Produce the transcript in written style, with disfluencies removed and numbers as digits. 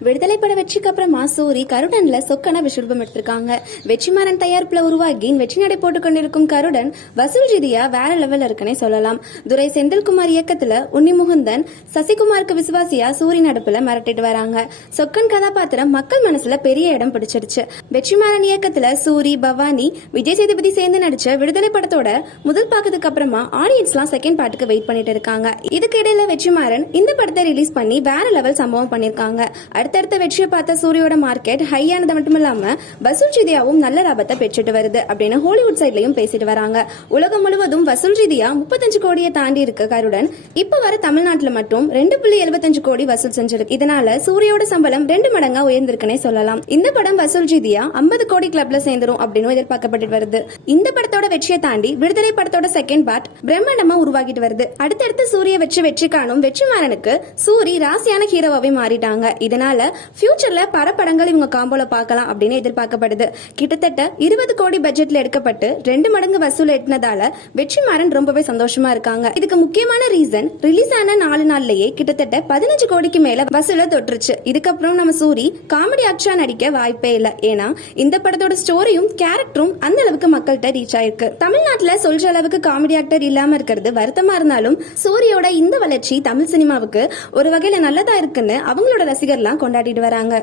விடுதலை பட வெற்றிக்கு அப்புறமா சூரி கருடன்ல சொக்கன விஸ்வரூபம் எடுத்திருக்காங்க. வெற்றிமாறன் தயாரிப்புல உருவாகி வெற்றி நடை போட்டுக் கொண்டிருக்கும் கருடன் வசூல் ரீதியா வேற லெவல்ல இருக்குன்னே சொல்லலாம். துரை செந்தில்குமார் இயக்கத்துல உன்னிமுகுந்தன், சசிகுமாருக்கு விசுவாசியா சூரி நடிப்புல மிரட்டிட்டு வராங்க. சொக்கன் கதாபாத்திரம் மக்கள் மனசுல பெரிய இடம் பிடிச்சிருச்சு. வெற்றிமாறன் இயக்கத்துல சூரி, பவானி, விஜய் சேதுபதி சேர்ந்து நடிச்ச விடுதலை படத்தோட முதல் பாக்கத்துக்கு அப்புறமா ஆடியன்ஸ்லாம் செகண்ட் பார்ட்டுக்கு வெயிட் பண்ணிட்டு இருக்காங்க. இதுக்கு இடையில வெற்றிமாறன் இந்த படத்தை ரிலீஸ் பண்ணி வேற லெவல் சம்பவம் பண்ணிருக்காங்க. அடுத்தடுத்த வெற்றியை பார்த்த சூரியோட மார்க்கெட் ஹையானது மட்டும் இல்லாம வசூல் ரீதியாவும் நல்ல லாபத்தை பெற்றுட்டு வருது அப்படின்னு ஹாலிவுட் சைட்லயும் பேசிட்டு வராங்க. உலகம் முழுவதும் வசூல் ரீதியா 35 கோடியை தாண்டி இருக்க கருடன் இப்ப வர தமிழ்நாட்டுல மட்டும் 2.75 கோடி வசூல் செஞ்சிருக்கு. இதனால சூரியோட சம்பளம் 2 மடங்கா உயர்ந்திருக்குன்னே சொல்லலாம். இந்த படம் வசூல் ரீதியா 50 கோடி கிளப்ல சேர்ந்துரும் அப்படின்னு எதிர்பார்க்கப்பட்டு வருது. இந்த படத்தோட வெற்றியை தாண்டி விடுதலை படத்தோட செகண்ட் பார்ட் பிரம்மாண்டமா உருவாகிட்டு வருது. அடுத்தடுத்து சூரிய வெற்றி காணும் வெற்றிமாறனுக்கு சூரி ராசியான ஹீரோவாவே மாறிட்டாங்க. இதனால ஃபியூச்சர்ல பல படங்கள் இவங்க காம்போல பார்க்கலாம் அப்படின்னு எதிர்பார்க்கப்படுது. கிட்டத்தட்ட 20 கோடி பட்ஜெட்ல எடுக்கப்பட்டு 2 மடங்கு வசூல் எட்டினதால வெற்றிமாறன் ரொம்பவே சந்தோஷமா இருக்காங்க. இதுக்கு முக்கியமான ரீசன் ரிலீஸ் ஆன 4 நாள்லயே கிட்டத்தட்ட 15 கோடிக்கு மேல வசூல தொற்றுச்சு. இதுக்கப்புறம் நம்ம சூரி காமெடி ஆக்டரா நடிக்க வாய்ப்பே இல்ல. ஏன்னா இந்த படத்தோட ஸ்டோரியும் கேரக்டரும் அந்த அளவுக்கு மக்கள்கிட்ட ரீச் ஆயிருக்கு. தமிழ்நாட்டுல சொல்ற அளவுக்கு காமெடி ஆக்டர் இல்லாம இருக்கிறது வருத்தமா இருந்தாலும் சூரியோட இந்த வளர்ச்சி தமிழ் சினிமாவுக்கு ஒரு வகையில நல்லதா இருக்குன்னு அவங்களோட ரசிகர்லாம் கொண்டாடிட்டு வராங்க.